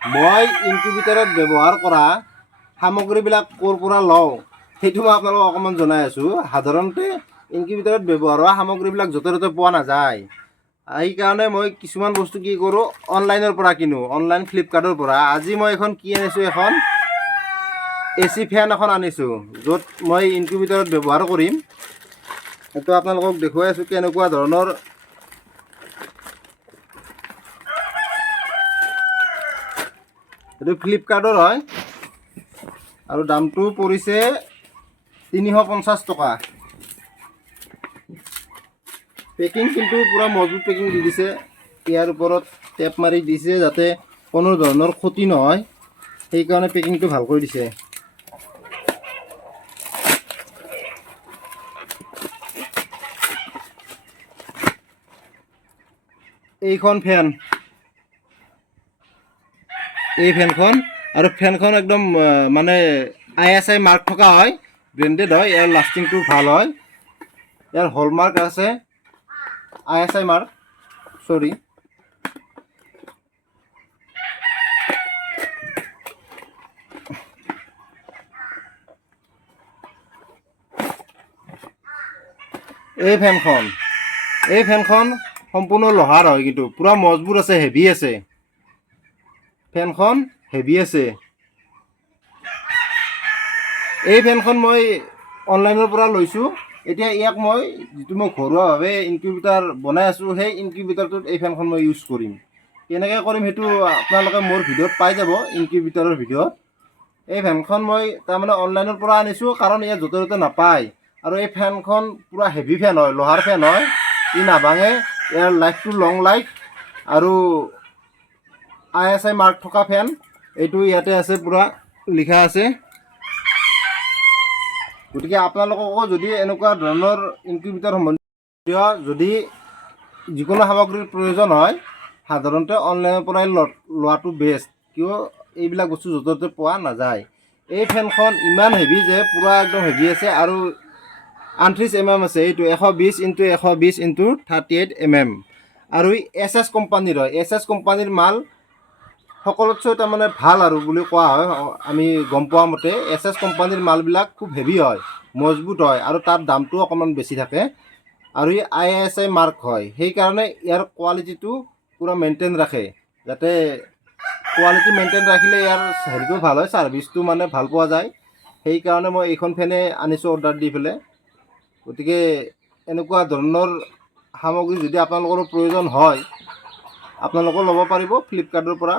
মই ইনকিউবেটৰত ব্যৱহাৰ কৰা সামগ্ৰীবিলাক ক'ৰ পৰা লওঁ সেইটো মই আপোনালোকক অকণমান জনাই আছোঁ। সাধাৰণতে ইনকিউবেটৰত ব্যৱহাৰ হোৱা সামগ্ৰীবিলাক য'তে ত'তে পোৱা নাযায়। সেইকাৰণে মই কিছুমান বস্তু কি কৰোঁ, অনলাইনৰ পৰা কিনো, অনলাইন ফ্লিপকাৰ্টৰ পৰা। আজি মই এখন কি আনিছোঁ, এখন AC ফেন এখন আনিছোঁ, য'ত মই ইনকিউবেটৰত ব্যৱহাৰ কৰিম। এইটো আপোনালোকক দেখুৱাই আছোঁ কেনেকুৱা ধৰণৰ। এইটো ফ্লিপকাৰ্টৰ হয় আৰু দামটো পৰিছে 350 টকা। পেকিং কিন্তু পূৰা মজবুত পেকিং দি দিছে। ইয়াৰ ওপৰত টেপ মাৰি দিছে যাতে কোনো ধৰণৰ ক্ষতি নহয়, সেইকাৰণে পেকিংটো ভাল কৰি দিছে। এইখন ফেন, এই ফেনখন, আৰু ফেনখন একদম মানে ISI মাৰ্ক থকা হয়, ব্ৰেণ্ডেড হয়। ইয়াৰ লাষ্টিংটো ভাল হয়। ইয়াৰ হলমাৰ্ক আছে, ISI মাৰ্ক, চৰি। এই ফেনখন সম্পূৰ্ণ লোহাৰ হয়, কিন্তু পূৰা মজবুত আছে, হেভি আছে। ফেনখন হেভি আছে। এই ফেনখন মই অনলাইনৰ পৰা লৈছোঁ। এতিয়া ইয়াক মই যিটো মই ঘৰুৱাভাৱে ইনকিউবেটৰ বনাই আছোঁ, সেই ইনকিউবেটৰটোত এই ফেনখন মই ইউজ কৰিম। কেনেকৈ কৰিম সেইটো আপোনালোকে মোৰ ভিডিঅ'ত পাই যাব, ইনকিউবেটৰৰ ভিডিঅ'ত। এই ফেনখন মই তাৰমানে অনলাইনৰ পৰা আনিছোঁ, কাৰণ ইয়াত য'তে ত'তে নাপায়। আৰু এই ফেনখন পূৰা হেভি ফেন হয়, লোহাৰ ফেন হয়, ই নাভাঙে। ইয়াৰ লাইফটো লং লাইফ, আৰু ISI মাৰ্ক থকা ফেন। এইটো ইয়াতে আছে, পূৰা লিখা আছে। গতিকে আপোনালোককো যদি এনেকুৱা ধৰণৰ ইনকিউবেটৰ সম্বন্ধীয় যদি যিকোনো সামগ্ৰীৰ প্ৰয়োজন হয়, সাধাৰণতে অনলাইনৰ পৰাই লোৱাটো বেষ্ট, কিয় এইবিলাক বস্তু য'তে ত'তে পোৱা নাযায়। এই ফেনখন ইমান হেভি যে পূৰা একদম হেভি আছে, আৰু 38 mm আছে। এইটো 120 × 120 × 38 mm, আৰু SS কোম্পানীৰ হয়। SS কোম্পানীৰ মাল সকলোতকৈ তাৰমানে ভাল আৰু বুলি কোৱা হয়, আমি গম পোৱা মতে। SS কোম্পানীৰ মালবিলাক খুব হেভি হয়, মজবুত হয়, আৰু তাৰ দামটো অকণমান বেছি থাকে, আৰু ই ISI মাৰ্ক হয়। সেইকাৰণে ইয়াৰ কোৱালিটিটো পূৰা মেইনটেইন ৰাখে, যাতে কোৱালিটি মেইনটেইন ৰাখিলে ইয়াৰ হেৰিটো ভাল হয়, ছাৰ্ভিচটো মানে ভাল পোৱা যায়। সেইকাৰণে মই এইখন ফেনে আনিছোঁ অৰ্ডাৰ দি পেলাই। গতিকে এনেকুৱা ধৰণৰ সামগ্ৰী যদি আপোনালোকৰ প্ৰয়োজন হয়, আপোনালোকেও ল'ব পাৰিব ফ্লিপকাৰ্টৰ পৰা।